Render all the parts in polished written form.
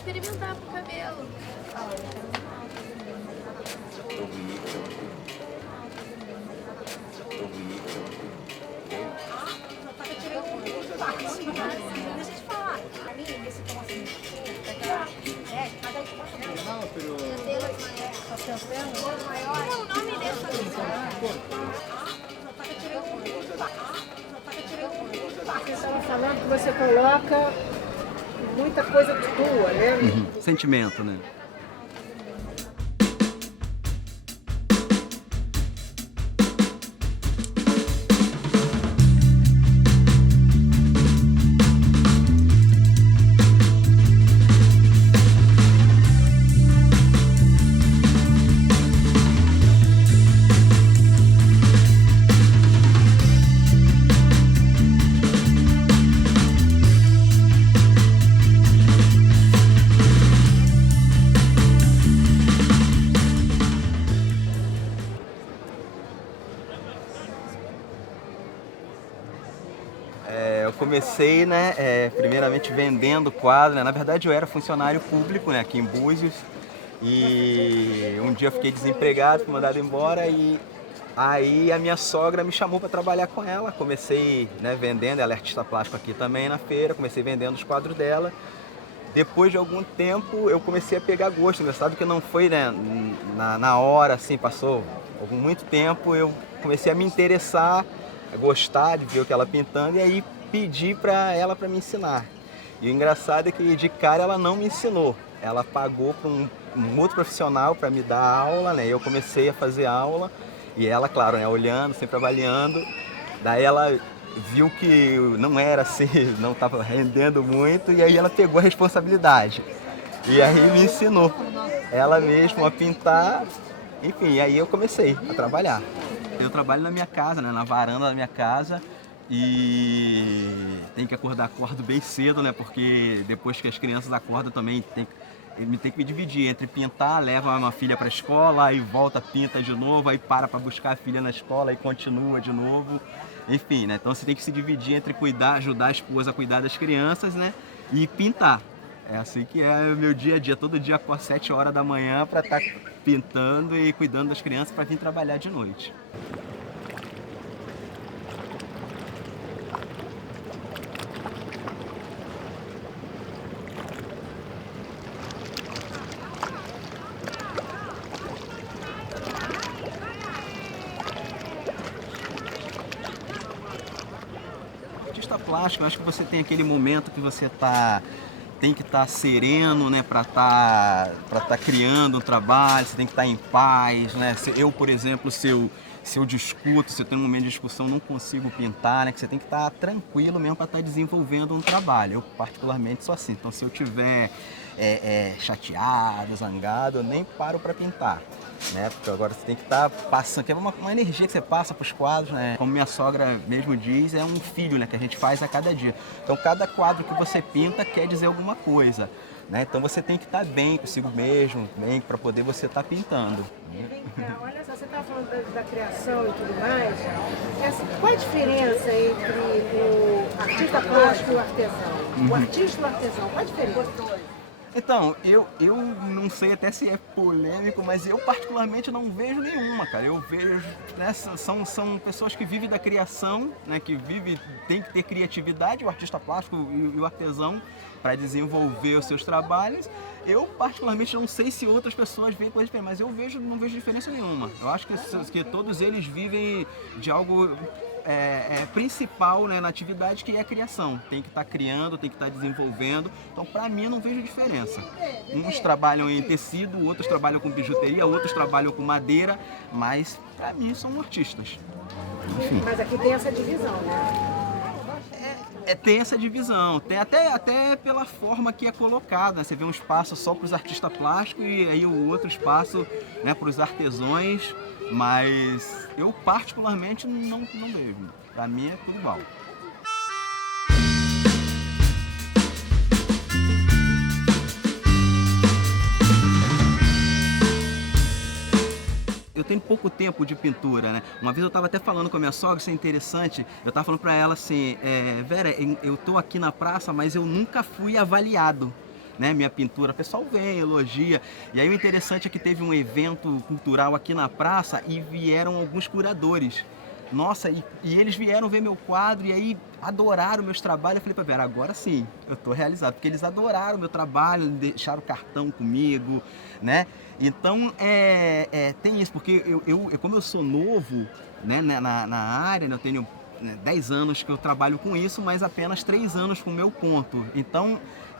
experimentar pro cabelo. Você estava falando que você coloca muita coisa tua, né? Sentimento, né? Eu comecei, né, primeiramente vendendo quadro, né? Na verdade eu era funcionário público, né, aqui em Búzios, e um dia eu fiquei desempregado, fui mandado embora e aí a minha sogra me chamou para trabalhar com ela. Comecei, né, vendendo, ela é artista plástico aqui também na feira, comecei vendendo os quadros dela. Depois de algum tempo eu comecei a pegar gosto, engraçado que não foi, né, na hora, assim, passou muito tempo, eu comecei a me interessar, a gostar de ver o que ela pintando e aí pedi para ela para me ensinar. E o engraçado é que de cara ela não me ensinou, ela pagou para um outro profissional para me dar aula, né, eu comecei a fazer aula e ela, claro, né, olhando, sempre avaliando, daí ela viu que não era assim, não estava rendendo muito, e aí ela pegou a responsabilidade. E aí me ensinou ela mesma a pintar, enfim, e aí eu comecei a trabalhar. Eu trabalho na minha casa, né, na varanda da minha casa, e tem que acordo bem cedo, né, porque depois que as crianças acordam também tem que me dividir entre pintar, leva uma filha para a escola, aí volta, pinta de novo, aí para buscar a filha na escola e continua de novo. Enfim, né? Então você tem que se dividir entre cuidar, ajudar a esposa a cuidar das crianças, né? E pintar. É assim que é o meu dia a dia. Todo dia acordo às 7 horas da manhã para estar pintando e cuidando das crianças para vir trabalhar de noite. Artista plástico, eu acho que você tem aquele momento que você tem que estar sereno, né, para estar criando um trabalho, você tem que estar em paz, né? Eu, por exemplo, se eu discuto, se eu tenho um momento de discussão, não consigo pintar, né? Que você tem que estar tranquilo mesmo para estar desenvolvendo um trabalho. Eu particularmente sou assim, então se eu tiver chateado, zangado, eu nem paro para pintar. Né? Porque agora você tem que estar passando, que é uma energia que você passa para os quadros, né? Como minha sogra mesmo diz, é um filho, né, que a gente faz a cada dia. Então cada quadro que você pinta quer dizer alguma coisa, né? Então você tem que estar bem consigo mesmo, bem para poder você estar pintando. Olha só, você está falando da criação e tudo mais. Qual a diferença entre o artista plástico e o artesão? O artista e o artesão, qual a diferença? Então, eu não sei até se é polêmico, mas eu particularmente não vejo nenhuma, cara. Eu vejo, né, são pessoas que vivem da criação, né, tem que ter criatividade, o artista plástico e o artesão para desenvolver os seus trabalhos. Eu particularmente não sei se outras pessoas veem coisas diferentes, mas não vejo diferença nenhuma. Eu acho que todos eles vivem de algo principal, né, na atividade, que é a criação. Tem que estar criando, tem que estar desenvolvendo. Então, para mim, eu não vejo diferença. Uns trabalham em tecido, outros trabalham com bijuteria, outros trabalham com madeira, mas para mim são artistas. Enfim. Mas aqui tem essa divisão, né? Tem essa divisão, tem até pela forma que é colocada. Você vê um espaço só para os artistas plásticos e aí o outro espaço, né, para os artesãos, mas eu particularmente não vejo. Para mim é tudo igual. Eu tenho pouco tempo de pintura, né? Uma vez eu estava até falando com a minha sogra, isso é interessante, eu estava falando para ela assim, Vera, eu estou aqui na praça, mas eu nunca fui avaliado. né, minha pintura, o pessoal vem, elogia. E aí o interessante é que teve um evento cultural aqui na praça e vieram alguns curadores. Nossa, e eles vieram ver meu quadro e aí adoraram meus trabalhos. Eu falei pra Vera, agora sim, eu tô realizado, porque eles adoraram meu trabalho, deixaram cartão comigo, né? Então, tem isso, porque como eu sou novo, né, na área, né, eu tenho 10 anos que eu trabalho com isso, mas apenas 3 anos com o meu ponto. Então,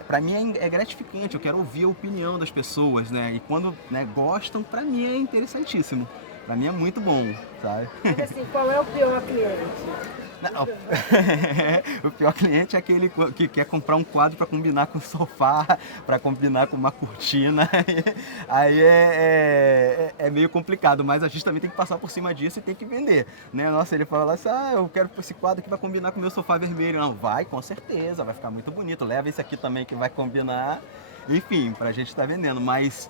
para mim é gratificante, eu quero ouvir a opinião das pessoas, né? E quando, né, gostam, para mim é interessantíssimo. Para mim é muito bom, sabe? Mas assim, qual é o pior cliente? Não. O pior cliente é aquele que quer comprar um quadro para combinar com o sofá, para combinar com uma cortina. Aí é meio complicado, mas a gente também tem que passar por cima disso e tem que vender, né? Nossa, ele fala assim, eu quero esse quadro que vai combinar com o meu sofá vermelho. Não, vai, com certeza, vai ficar muito bonito. Leva esse aqui também que vai combinar. Enfim, pra gente estar vendendo, mas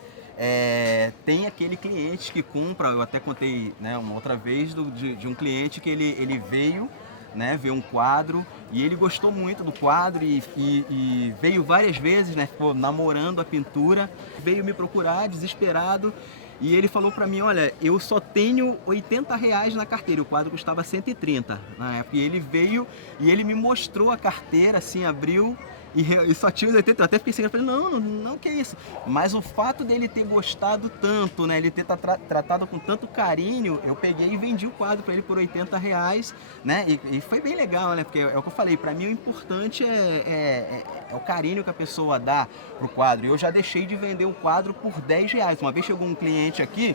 tem aquele cliente que compra, eu até contei, né, uma outra vez de um cliente que ele veio, né, ver um quadro e ele gostou muito do quadro e veio várias vezes, né, ficou namorando a pintura, veio me procurar desesperado e ele falou pra mim, olha, eu só tenho R$80 na carteira, o quadro custava 130 na época, e ele veio e ele me mostrou a carteira, assim, abriu e só tinha os 80, eu até fiquei sem, eu falei, não, que é isso? Mas o fato dele ter gostado tanto, né, ele ter tratado com tanto carinho, eu peguei e vendi o quadro para ele por R$80, né, e foi bem legal, né, porque é o que eu falei, para mim o importante é o carinho que a pessoa dá pro quadro, e eu já deixei de vender o quadro por R$10. Uma vez chegou um cliente aqui,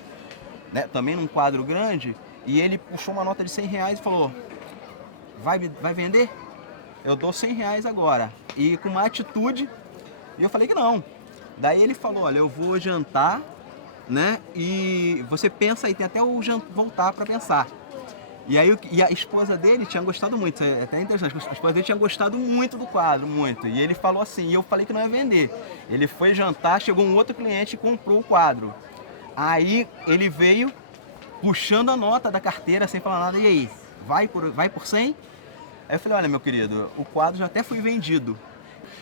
né, também num quadro grande, e ele puxou uma nota de R$100 e falou, vai vender? Eu dou R$100 agora. E com uma atitude, e eu falei que não. Daí ele falou, olha, eu vou jantar, né, e você pensa aí, tem até o voltar para pensar. E aí a esposa dele tinha gostado muito, é até interessante, a esposa dele tinha gostado muito do quadro, muito. E ele falou assim, e eu falei que não ia vender. Ele foi jantar, chegou um outro cliente e comprou o quadro. Aí ele veio puxando a nota da carteira sem falar nada, e aí, vai por 100? Aí eu falei, olha meu querido, o quadro já até foi vendido.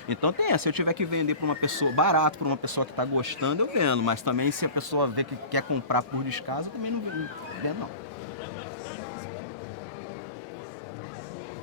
Então se eu tiver que vender para uma pessoa barato, para uma pessoa que está gostando, eu vendo. Mas também se a pessoa vê que quer comprar por descaso, eu também não vendo não.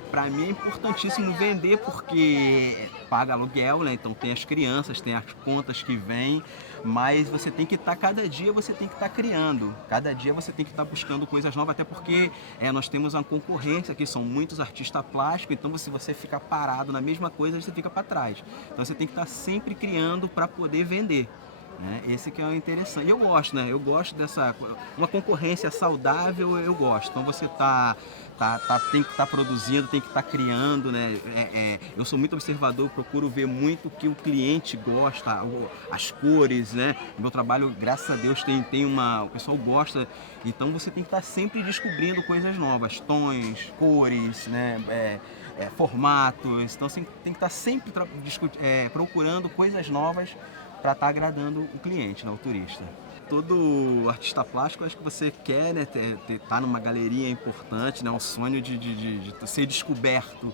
Para mim é importantíssimo vender porque paga aluguel, né? Então tem as crianças, tem as contas que vêm, mas você tem que estar, cada dia você tem que estar criando, cada dia você tem que estar buscando coisas novas, até porque nós temos uma concorrência aqui, são muitos artistas plásticos, então se você ficar parado na mesma coisa, você fica para trás. Então você tem que estar sempre criando para poder vender. Esse que é o interessante. Eu gosto, né? Eu gosto dessa... Uma concorrência saudável, eu gosto. Então você tem que estar produzindo, tem que estar criando, né? Eu sou muito observador, procuro ver muito o que o cliente gosta, as cores, né? O meu trabalho, graças a Deus, o pessoal gosta. Então você tem que estar sempre descobrindo coisas novas, tons, cores, né? Formatos. Então você tem que estar sempre procurando coisas novas para estar agradando o cliente, né, o turista. Todo artista plástico, acho que você quer, né, tá numa galeria importante, né, um sonho de ser descoberto,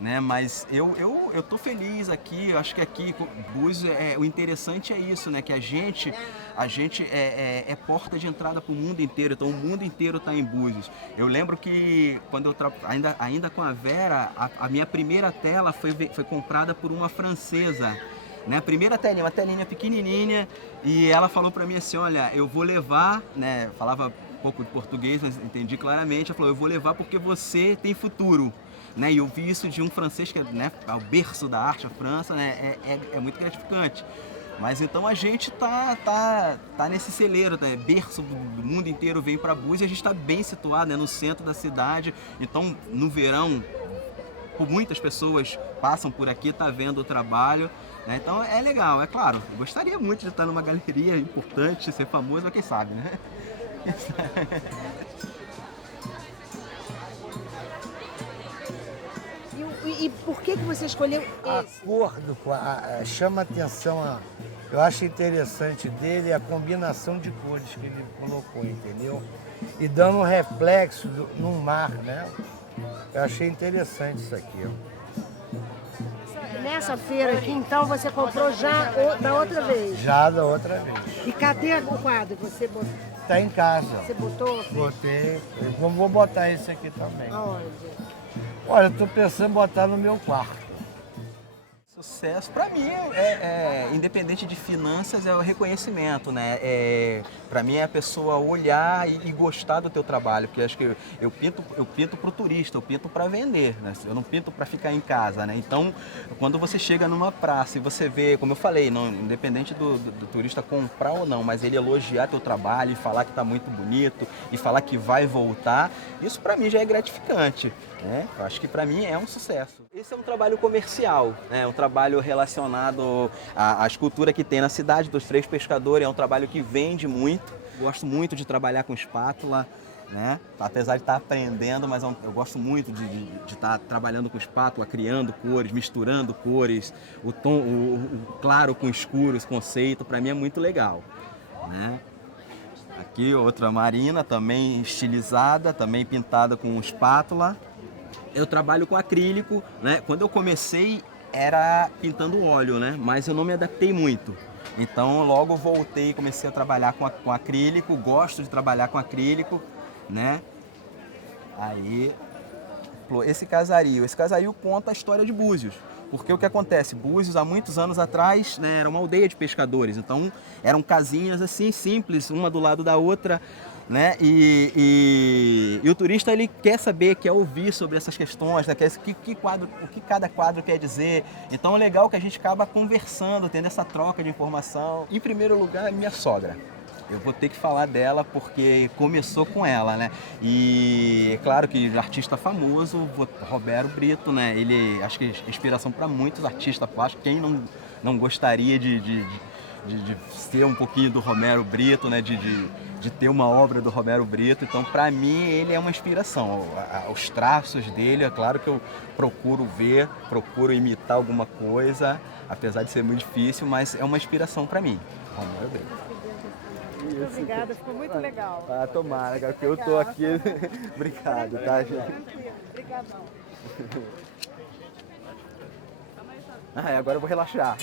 né, mas eu tô feliz aqui, eu acho que aqui Búzios, o interessante é isso, né, que a gente é porta de entrada para o mundo inteiro, então o mundo inteiro está em Búzios. Eu lembro que quando eu ainda com a Vera, a minha primeira tela foi comprada por uma francesa. Né, a primeira telinha, uma telinha pequenininha, e ela falou para mim assim, olha, eu vou levar, né, falava um pouco de português, mas entendi claramente, ela falou, eu vou levar porque você tem futuro, né, e eu vi isso de um francês que, né, é o berço da arte, a França, né, é muito gratificante. Mas então a gente tá nesse celeiro, né, berço do mundo inteiro vem para Búzios, e a gente está bem situado, né, no centro da cidade, então no verão, muitas pessoas passam por aqui, tá vendo o trabalho, né? Então é legal, é claro. Eu gostaria muito de estar numa galeria importante, ser famoso, mas quem sabe, né? E por que você escolheu esse? A cor chama atenção, eu acho interessante dele a combinação de cores que ele colocou, entendeu? E dando um reflexo no mar, né? Eu achei interessante isso aqui, ó. nessa feira aqui, então, você comprou já da outra vez. Já da outra vez. E cadê o quadro? Você botou? Tá em casa. Você botou? Botei. Eu vou botar esse aqui também. Aonde? Olha, eu tô pensando em botar no meu quarto. Sucesso, para mim, independente de finanças, é o reconhecimento, né? Para mim é a pessoa olhar e gostar do teu trabalho, porque acho que eu pinto para o turista, eu pinto para vender, né? Eu não pinto para ficar em casa, né? Então, quando você chega numa praça e você vê, como eu falei, não, independente do turista comprar ou não, mas ele elogiar teu trabalho e falar que está muito bonito e falar que vai voltar, isso para mim já é gratificante, né? Eu acho que para mim é um sucesso. Esse é um trabalho comercial, né? Um trabalho relacionado à escultura que tem na cidade dos Três Pescadores, é um trabalho que vende muito. Gosto muito de trabalhar com espátula, né? Apesar de estar aprendendo, mas eu gosto muito de estar trabalhando com espátula, criando cores, misturando cores, o tom, o claro com escuro, esse conceito, para mim é muito legal, né? Aqui outra marina, também estilizada, também pintada com espátula. Eu trabalho com acrílico, né? Quando eu comecei era pintando óleo, né? Mas eu não me adaptei muito. Então logo voltei e comecei a trabalhar com acrílico, gosto de trabalhar com acrílico, né? Aí, esse casario conta a história de Búzios. Porque o que acontece? Búzios, há muitos anos atrás, né, era uma aldeia de pescadores. Então eram casinhas assim, simples, uma do lado da outra, né? E o turista ele quer saber, quer ouvir sobre essas questões, né? O que cada quadro quer dizer. Então é legal que a gente acaba conversando, tendo essa troca de informação. Em primeiro lugar, minha sogra. Eu vou ter que falar dela porque começou com ela, né? E é claro que artista famoso, Romero Brito, né? Ele acho que é inspiração para muitos artistas plásticos. Quem não gostaria de ser um pouquinho do Romero Brito, né? De ter uma obra do Romero Brito. Então, para mim, ele é uma inspiração. Os traços dele, é claro que eu procuro ver, procuro imitar alguma coisa, apesar de ser muito difícil, mas é uma inspiração para mim, Romero Brito. Muito obrigada, ficou muito legal. Ah, tomara, cara, porque eu tô aqui. Obrigado, tá, gente? Tranquilo, obrigadão. Ah, agora eu vou relaxar.